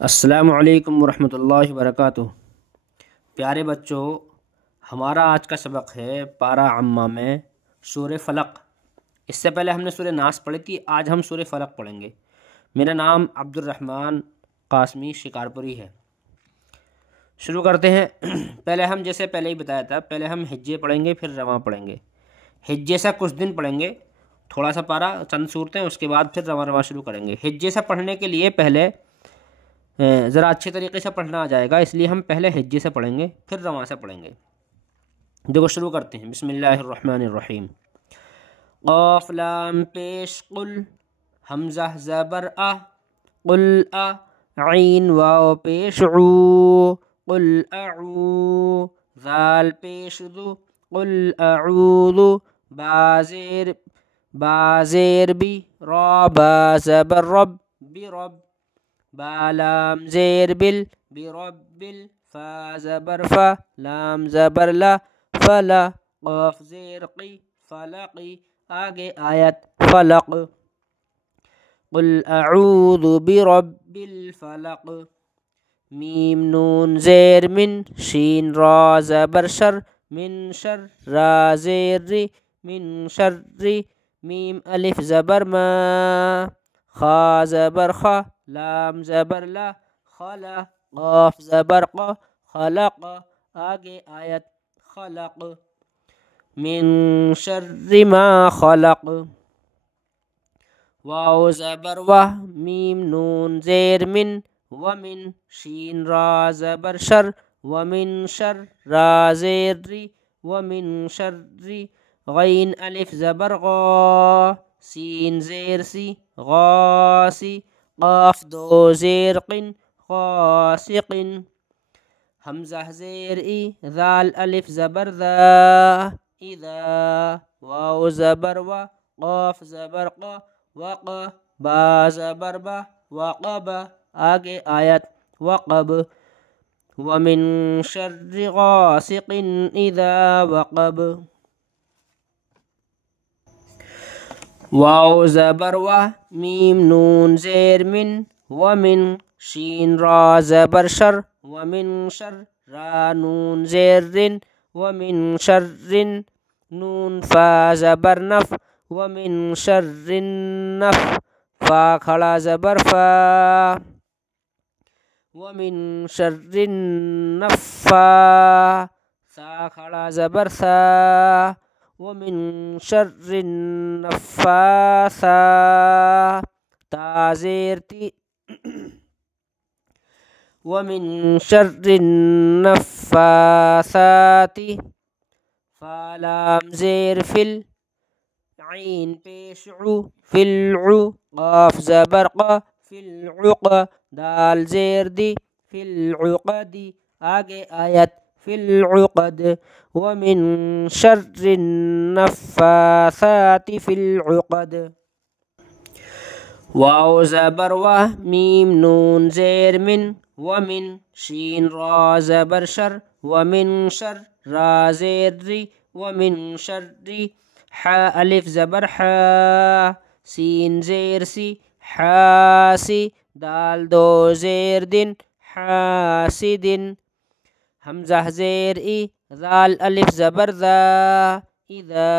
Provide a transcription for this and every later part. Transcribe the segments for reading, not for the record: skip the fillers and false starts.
السلام علیکم ورحمۃ اللہ وبرکاتہ۔ پیارے بچوں، ہمارا آج کا سبق ہے پارہ عامہ میں سورہ فلق۔ اس سے پہلے ہم نے سورہ ناس پڑھی تھی، آج ہم سورہ فلق پڑھیں گے۔ میرا نام عبد الرحمن قاسمی شکارپوری ہے۔ شروع کرتے ہیں۔ پہلے ہی بتایا تھا، پہلے ہم حجے پڑھیں گے، پھر رواں پڑھیں گے۔ حجے سے کچھ دن پڑھیں گے، تھوڑا سا پارہ چند صورتیں، اس کے بعد پھر رواں شروع کریں گے۔ حجے سے پڑھنے کے لیے پہلے ذرا اچھے طریقے سے پڑھنا آ جائے گا، اس لیے ہم پہلے حجے سے پڑھیں گے، پھر رواں سے پڑھیں گے۔ دیکھو شروع کرتے ہیں۔ بسم اللہ الرحمن الرحیم۔ قاف لام پیش قل، حمزہ زبر قل عین واو پیش عو، قل اعو، ذال پیش ذو، قل اعوذ، بازیر بی، را با زبر رب، برب، با لام زیر بل، برب، فا زبر فا، لام زبر لا، فلا، قاف زیر قی، فلقی۔ آگے آیت فلق، قل اعوذ برب الفلق۔ میم نون زیر من، شین را زبر شر، من شر، را زیر ری، من شر ری، میم الف زبر ما، خا زبر خا، لام زبر لا، خلا، قاف زبر قا، خلق۔ آگے آیت خلق، من شر ما خلق۔ واو زبر واہ، میم نون زیر من، ومن، شین را زبر شر، ومن شر، را زیر ری، ومن شر ری، غین الف زبر غا، سین زیر سی، غاسی، قاف دو زیر قن، غاسقن، حمزہ زیر ای، ذال الف زبر ذا، اذا، واو زبر وا، قاف زبر قا، وقا، با زبر با، وقب۔ آگے آیت وقب، ومن شر غاسق اذا وقب۔ واو زبر وا، میم نون زیر من، ومن، شین را زبر شر، ومن شر، را نون زیر رن، ومن شر رن، نون فا زبر نف، ومن شر النف، فا کھڑا زبر فا، ومن شر النفا، سا کھڑا زبر سا، ومن شر النفاثا، تا زیر تی، ومن شر النفاثات، فا لام زیر فل، عین پیش عو، فلعو، قاف زبر قا، فلعق، دال زیر دی، فلعقد۔ آگے آیت فلعقد، ومن شر النفاثات فی العقد۔ واو زبر وا، میم نون زیر من، ومن، شین را زبر شر، ومن شر، را زیر ری، ومن شر ری، حا الف زبر حا، سین زیر سی، حاسی، دال دو زیر دن، حاسدن، حمزہ زیر ای، ذال الف زبر ذا، اذا،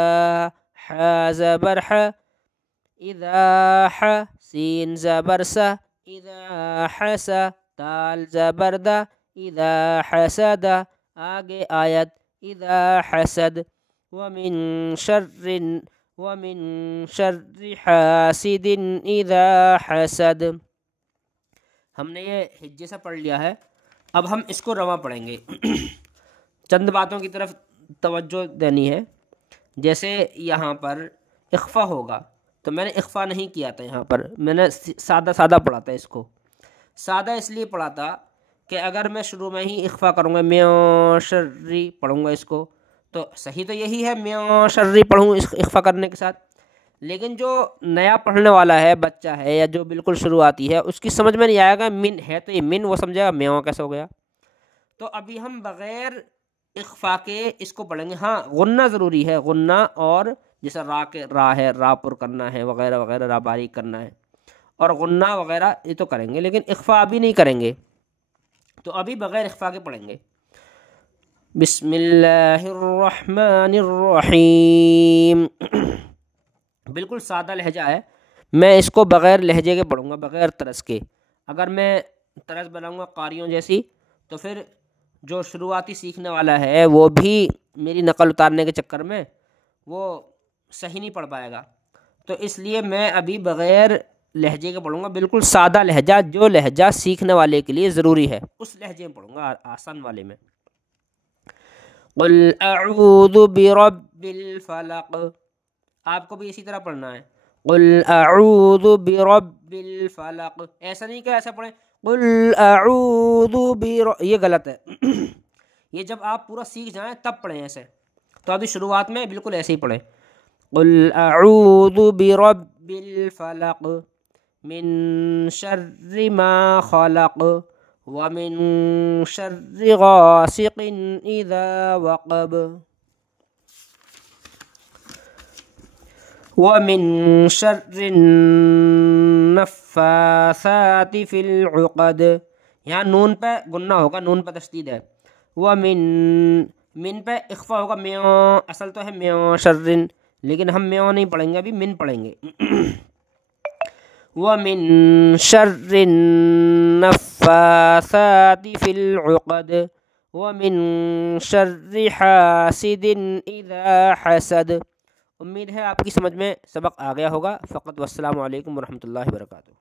حا زبر حا، اذا حا، سین زبر سا، اذا حسا، دال زبر دا، اذا حسد۔ آگے آیت اذا حسد، ومن شر حاسد اذا حسد۔ ہم نے یہ حجے سے پڑھ لیا ہے، اب ہم اس کو رواں پڑھیں گے۔ چند باتوں کی طرف توجہ دینی ہے۔ جیسے یہاں پر اخفا ہوگا، تو میں نے اخفا نہیں کیا تھا، یہاں پر میں نے سادہ پڑھا تھا۔ اس کو سادہ اس لیے پڑھا تھا کہ اگر میں شروع میں ہی اخفا کروں گا، میاں شری پڑھوں گا اس کو، تو صحیح تو یہی ہے میاں شری پڑھوں اخفا کرنے کے ساتھ، لیکن جو نیا پڑھنے والا ہے، بچہ ہے یا جو بالکل شروعاتی ہے، اس کی سمجھ میں نہیں آئے گا من ہے تو یہ من، وہ سمجھے گا میاں کیسے ہو گیا۔ تو ابھی ہم بغیر اخفا کے اس کو پڑھیں گے۔ ہاں غنہ ضروری ہے، غنہ، اور جیسے را کے را ہے، را پر کرنا ہے، وغیرہ وغیرہ، را باریک کرنا ہے، اور غنہ وغیرہ یہ تو کریں گے، لیکن اخفا ابھی نہیں کریں گے، تو ابھی بغیر اخفا کے پڑھیں گے۔ بسم اللہ الرحمن الرحیم، بالکل سادہ لہجہ ہے، میں اس کو بغیر لہجے کے پڑھوں گا، بغیر طرز کے۔ اگر میں طرز بناؤں گا قاریوں جیسی تو پھر جو شروعاتی سیکھنے والا ہے وہ بھی میری نقل اتارنے کے چکر میں وہ صحیح نہیں پڑھ پائے گا، تو اس لیے میں ابھی بغیر لہجے کے پڑھوں گا، بالکل سادہ لہجہ، جو لہجہ سیکھنے والے کے لیے ضروری ہے اس لہجے میں پڑھوں گا، آسان والے میں۔ قل اعوذ برب الفلق، آپ کو بھی اسی طرح پڑھنا ہے، قل اعوذ برب الفلق، ایسا نہیں کہ ایسا پڑھیں قل اعوذ یہ غلط ہے یہ جب آپ پورا سیکھ جائیں تب پڑھیں ایسے، تو ابھی شروعات میں بالکل ایسے ہی پڑھیں، قل اعوذ برب الفلق من شر ما خلق ومن شر غاسق اذا وقب ومن شر النفاثات فی العقد، یہاں نون پہ گنہ ہوگا، نون پہ تشدید ہے، من پہ اخفا ہوگا، میاں اصل تو ہے میاں شرن، لیکن ہم میاں نہیں پڑھیں گے، ابھی من پڑھیں گے۔ ومن شر النفاثات فی العقد ومن شر حاسد اذا حسد۔ امید ہے آپ کی سمجھ میں سبق آ گیا ہوگا، فقط والسلام علیکم ورحمۃ اللہ وبرکاتہ۔